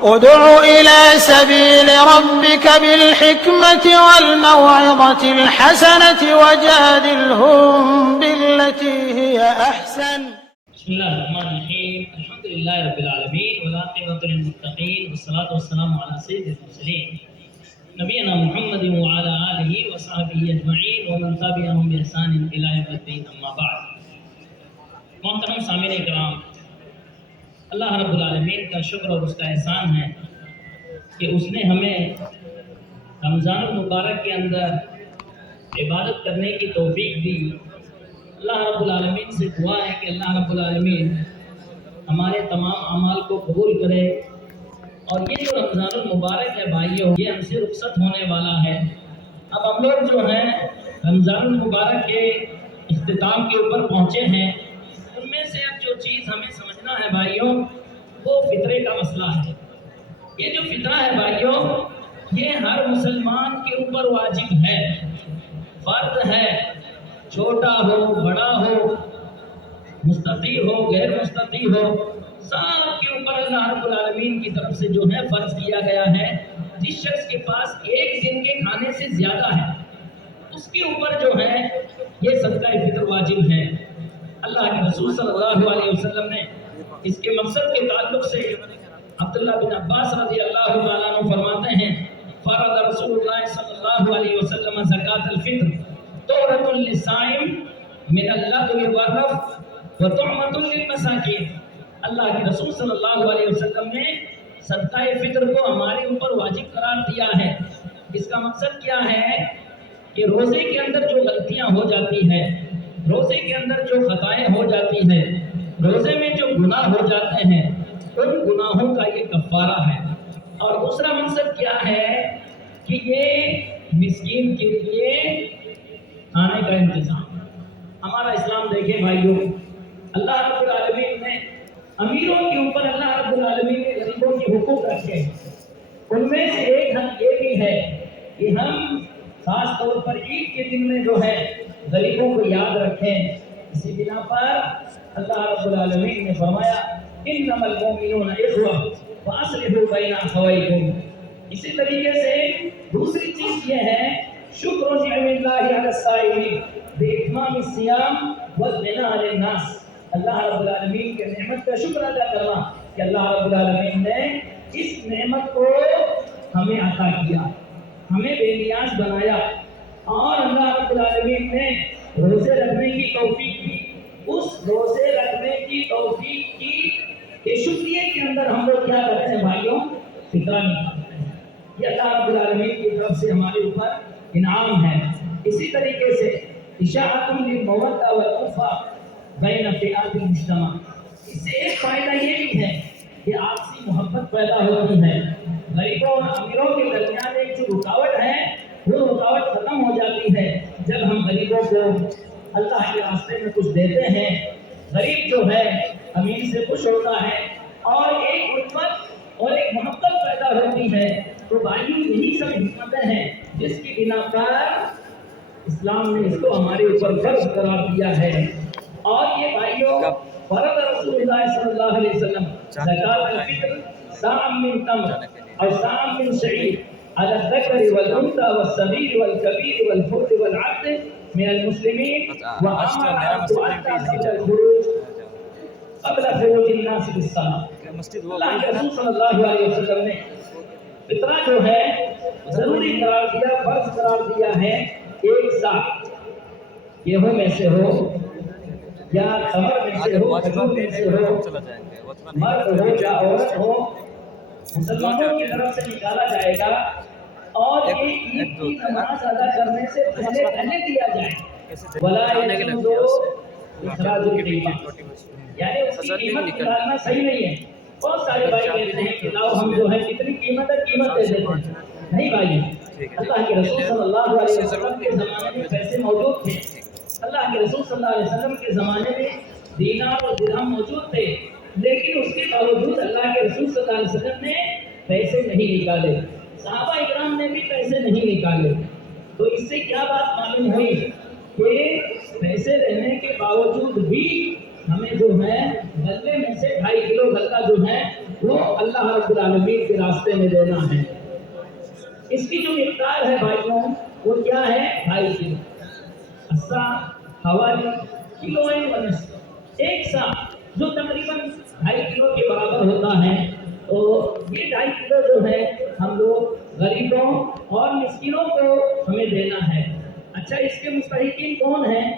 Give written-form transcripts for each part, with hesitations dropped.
ادع إلى سبيل ربك بالحكمة والموعظة الحسنة وجادلهم بالتي هي أحسن. بسم الله الرحمن الرحيم. الحمد لله رب العالمين والعاقبة للمتقين والصلاة والسلام على سيد المرسلين نبينا محمد وعلى آله وصحبه أجمعين ومن تبعهم بإحسان إلى يوم الدين. أما بعد. محترم سامعین کرام، اللہ رب العالمین کا شکر اور اس کا احسان ہے کہ اس نے ہمیں رمضان المبارک کے اندر عبادت کرنے کی توفیق دی۔ اللہ رب العالمین سے دعا ہے کہ اللہ رب العالمین ہمارے تمام اعمال کو قبول کرے، اور یہ جو رمضان المبارک ہے بھائیوں، یہ ہم سے رخصت ہونے والا ہے۔ اب ہم لوگ جو ہیں رمضان المبارک کے اختتام کے اوپر پہنچے ہیں۔ ان میں سے اب جو چیز ہمیں سمجھنا ہے بھائیوں، وہ فطرے کا مسئلہ ہے۔ یہ جو فطرہ ہے بھائیوں، یہ ہر مسلمان کے اوپر واجب ہے، فرض ہے، چھوٹا ہو بڑا ہو، مستطیع ہو غیر مستطیع ہو، سب کے اوپر اللہ رب العالمین کی طرف سے جو ہے فرض کیا گیا ہے۔ جس شخص کے پاس ایک دن کے کھانے سے زیادہ ہے، اس کے اوپر جو ہے یہ صدقہ فطر واجب ہے۔ اللہ کے رسول صلی اللہ علیہ وسلم نے اس کے مقصد کے تعلق سے عبداللہ بن عباس رضی اللہ تعالیٰ عنہ فرماتے ہیں، فرض رسول اللہ صلی اللہ علیہ وسلم زکاۃ الفطر طہرۃ للصائم من اللغو والرفث وطعمۃ للمساکین۔ اللہ کے رسول صلی اللہ علیہ وسلم نے صدقہ فطر کو ہمارے اوپر واجب قرار دیا ہے۔ اس کا مقصد کیا ہے کہ روزے کے اندر جو غلطیاں ہو جاتی ہیں، روزے کے اندر جو خطائیں ہو جاتی ہیں، روزے میں جو گناہ ہو جاتے ہیں، ان گناہوں کا یہ کفارہ ہے۔ اور دوسرا مقصد کیا ہے کہ یہ مسکین کے لیے کھانے کا انتظام۔ ہمارا اسلام دیکھیں بھائیوں، اللہ رب العالمین نے امیروں کے اوپر اللہ رب العالمین نے غریبوں کے حقوق رکھے ہیں۔ ان میں سے ایک حق یہ بھی ہے کہ ہم خاص طور پر عید کے دن میں جو ہے غریبوں کو یاد رکھیں۔ اسی بنا پر اللہ رب العالمین نے فرمایا انما المؤمنون اخوہ فاصلحوا بین اخویکم۔ اسی طریقے سے دوسری چیز یہ ہے شکر نعم اللہ علی الصائمین باتمام الصیام والغنی عن الناس۔ اللہ رب العالمین کے نعمت کا شکر ادا کرنا کہ اللہ رب العالمین نے اس نعمت کو ہمیں عطا کیا، ہمیں بے نیاز بنایا، اور اللہ رب العالمین نے روزے رکھنے کی توفیق دی۔ اس روزے رکھنے کی توفیق کی کہ شکریہ کے اندر ہم لوگ کیا کرتے ہیں بھائیوں؟ فطرہ نکالتے ہیں۔ یہ اللہ رب العالمین کی طرف سے ہمارے اوپر انعام ہے۔ اسی طریقے سے اشاعۃ للمودۃ والالفہ بین فئات المجتمع، اس سے ایک فائدہ یہ بھی ہے کہ آپسی محبت پیدا ہوتی ہے۔ غریبوں اور امیروں کے درمیان ایک جو رکاوٹ ہے، وہ رکاوٹ ختم ہو جاتی ہے جب ہم غریبوں کو اللہ کے راستے میں کچھ دیتے ہیں۔ غریب جو ہے امیر سے خوش ہوتا ہے اور ایک الفت اور ایک محبت پیدا ہوتی ہے۔ تو بھائیوں، یہی سب حکمتیں ہیں جس کی بنا پر اسلام نے اس کو ہمارے اوپر فرض قرار دیا ہے۔ اور یہ بھائیوں فرض رسول اللہ صلی اللہ علیہ وسلم زکات الفطر صاع من تمر اور صاع من شعیر على الذكر والأنثى والصغير والكبير والحر والعبد من المسلمين وأمر أن تؤدى قبل خروج الناس بالصلاة۔ اللہ کے رسول صلی اللہ علیہ وسلم نے فطرہ جو ہے ضروری قرار دیا، فرض قرار دیا ہے۔ ایک صاع گیہوں میں سے ہو یا تمر میں سے ہو، کھجور میں سے ہو، مرد ہو یا عورت ہو، مسلمانوں کی طرف سے نکالا جائے گا، اور یہ عید کی نماز ادا کرنے سے پہلے دیا جائے۔ ولا يجوز اخراج القیمہ، یعنی اس کی قیمت نکالنا صحیح نہیں ہے۔ بہت سارے بھائی کہتے ہیں کہ لاؤ ہم جو ہے کتنی قیمت ہے قیمت دے دیتے ہیں۔ نہیں بھائی، اللہ کے رسول صلی اللہ علیہ وسلم کے زمانے میں پیسے موجود تھے۔ اللہ کے رسول صلی اللہ علیہ وسلم کے زمانے میں دینار اور درہم موجود تھے، لیکن اس کے باوجود اللہ کے رسول صلی اللہ علیہ وسلم نے پیسے نہیں نکالے، صحابہ اکرام نے بھی پیسے نہیں نکالے۔ تو اس سے کیا بات معلوم ہوئی کہ پیسے رہنے کے باوجود بھی ہمیں جو ہے غلے میں سے 2.5 کلو غلہ جو ہے وہ اللہ رب العالمین کے راستے میں دینا ہے۔ اس کی جو مقدار ہے بھائیوں وہ کیا ہے؟ 2.5 کلو۔ السا حوالی کلو ونصف، ایک سا جو تقریباً 2.5 کلو کے برابر ہوتا ہے۔ تو یہ 2.5 کلو جو ہے ہم لوگ غریبوں اور مسکینوں کو ہمیں دینا ہے۔ اچھا، اس کے مستحقین کون ہیں؟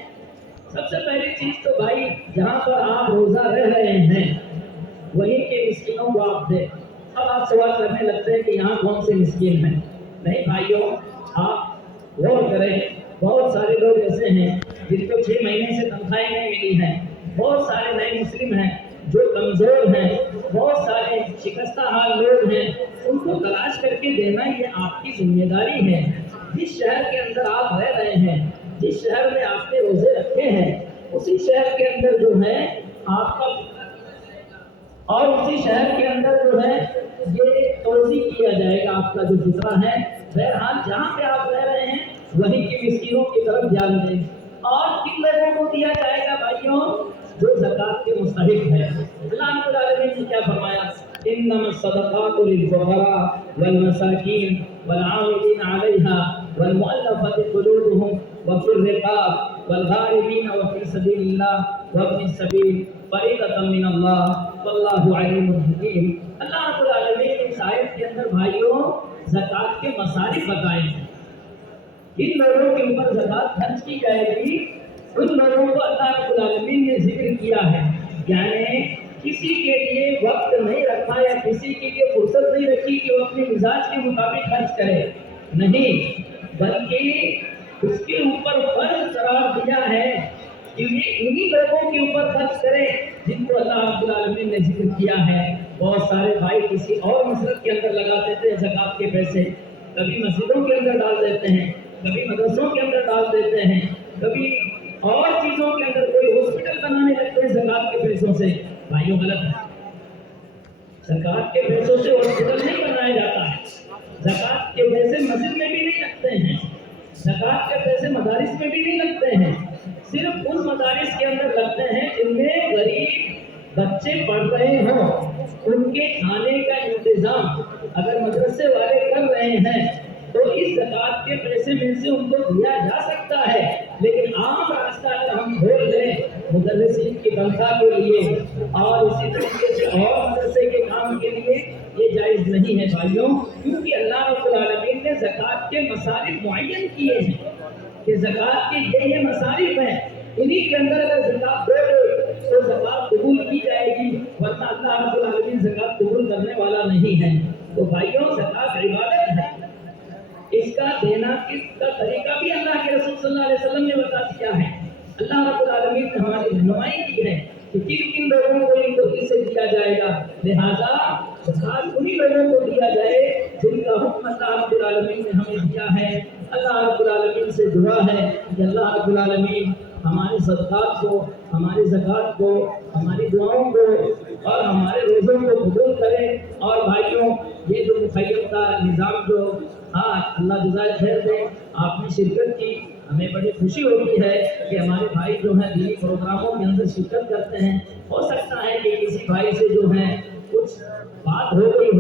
سب سے پہلی چیز تو بھائی جہاں پر آپ روزہ رہ رہے ہیں وہیں کے مسکینوں کو آپ دیں۔ اب آپ سوال کرنے لگتے ہیں کہ یہاں کون سے مسکین ہیں؟ نہیں بھائیوں، آپ غور کریں، بہت سارے لوگ ایسے ہیں جن کو 6 مہینے سے تنخواہیں نہیں ملی ہیں، بہت سارے نئے مسلم ہیں جو کمزور ہیں، بہت سارے شکستہ حال لوگ ہیں، ان کو تلاش کر کے دینا یہ آپ کی ذمہ داری ہے۔ جس شہر کے اندر آپ رہ رہے ہیں، جس شہر میں آپ نے روزے رکھے ہیں، اسی شہر کے اندر جو ہے آپ کا اور اسی شہر کے اندر جو ہے یہ توزیع کیا جائے گا آپ کا جو فطرہ ہے۔ بہرحال جہاں پہ آپ رہ رہے ہیں وہیں کی مسکینوں کی طرف دھیان دیں۔ اور کن لوگوں کو دیا جائے گا بھائیوں؟ جو زکوٰۃ کے مستحق ہے۔ اللہ رب العالمین نے کیا فرمایا؟ انما الصدقات للفقراء والمساکین والعاملین علیہا والمؤلفۃ قلوبهم وفی الرقاب والغارمین وفی سبیل اللہ وابن السبیل فریضۃ من اللہ واللہ علیم حکیم۔ اللہ رب العالمین نے اس آیت کے اندر بھائیوں زکوٰۃ کے مصارف بتائے ہیں۔ جن لوگوں کے اوپر زکوٰۃ خرچ کی جائے گی ان لوگوں کو اللہ رب العالمین نے ذکر کیا ہے۔ یعنی کسی کے لیے وقت نہیں رکھا یا کسی کے لیے فرصت نہیں رکھی کہ وہ اپنے مزاج کے مطابق خرچ کرے، نہیں، بلکہ اس کے اوپر فرض قرار دیا ہے کہ یہ انہی لوگوں کے اوپر خرچ کرے جن کو اللہ رب العالمین نے ذکر کیا ہے۔ بہت سارے بھائی کسی اور مصرف کے اندر لگا دیتے ہیں زکوٰۃ کے پیسے، کبھی مسجدوں کے اندر ڈال دیتے ہیں، کبھی مدرسوں کے اندر ڈال دیتے ہیں، کبھی اور چیزوں کے اندر، کوئی ہاسپٹل بنانے لگتے ہیں زکوٰۃ کے پیسوں سے۔ بھائیوں غلط ہے، زکوٰۃ کے پیسوں سے ہاسپٹل نہیں بنایا جاتا ہے، زکوٰۃ کے پیسے مسجد میں بھی نہیں لگتے ہیں، زکوٰۃ کے پیسے مدارس میں بھی نہیں لگتے ہیں، صرف ان مدارس کے اندر لگتے ہیں جن میں غریب بچے پڑھ رہے ہوں، ان کے کھانے کا انتظام اگر مدرسے والے کر رہے ہیں تو اس زکوٰۃ کے پیسے میں سے ان کو دیا جا سکتا ہے۔ لیکن عام راستہ اگر ہم کھول لیں مدرسین کی تنخواہ کے لیے اور اسی طریقے سے اور مدرسے کے کام کے لیے، یہ جائز نہیں ہے بھائیوں، کیونکہ اللہ رب العالمین نے زکوٰۃ کے مصارف معین کیے ہیں کہ زکوٰۃ کے یہ مصارف ہیں، انہی کے اندر اگر زکوٰۃ دے دو تو زکوٰۃ قبول کی جائے گی، ورنہ اللہ رب العالمین زکوٰۃ قبول کرنے والا نہیں ہے۔ تو بھائیوں زکوٰۃ عبادت ہے، اس کا دینا کس کا طریقہ بھی اللہ کے رسول صلی اللہ علیہ وسلم نے بتا دیا ہے۔ اللہ رب العالمین نے ہماری رہنمائی کی ہے کہ کن کن لوگوں کو ان کو اسے دیا جائے گا، لہٰذا زکوٰۃ انہی لوگوں کو دیا جائے جن کا حکم اللہ رب العالمین نے ہمیں دیا ہے۔ اللہ رب العالمین سے دعا ہے کہ اللہ رب العالمین ہمارے صدقات کو، ہماری زکوٰۃ کو، ہماری دعاؤں کو اور ہمارے روزوں کو قبول کرے۔ اور بھائیوں یہ جو مخیم کا نظام جو اللہ جزائے خیر دے آپ نے شرکت کی، ہمیں بڑی خوشی ہوتی ہے کہ ہمارے بھائی جو ہیں دینی پروگراموں کے اندر شرکت کرتے ہیں۔ ہو سکتا ہے کہ کسی بھائی سے جو ہے کچھ بات ہو گئی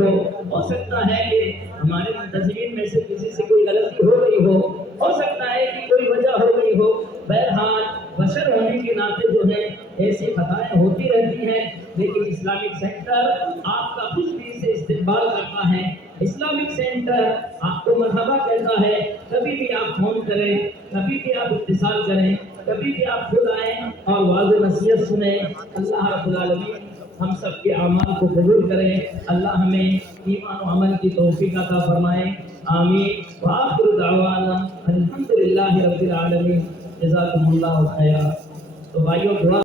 ہو سکتا ہے کہ ہمارے منتظمین میں سے کسی سے کوئی غلطی ہو گئی ہو سکتا ہے کہ کوئی وجہ ہو گئی ہو۔ بہرحال بشر ہونے کے ناطے جو ہے ایسی خطائیں ہوتی رہتی ہیں، لیکن اسلامک سینٹر آپ کا خوش دل سے استقبال کرتا ہے۔ اسلامک سینٹر آپ کو مرحبا کہتا ہے، کبھی بھی آپ فون کریں، کبھی بھی آپ اتصال کریں، کبھی بھی آپ خود آئیں اور واضح نصیحت سنیں۔ اللہ رب العالمین ہم سب کے اعمال کو قبول کریں، اللہ ہمیں ایمان و عمل کی توفیق عطا فرمائے، آمین۔ وآخر دعوانا الحمدللہ رب العالمین، جزاکم اللہ خیرا۔ تو بھائیوں دعا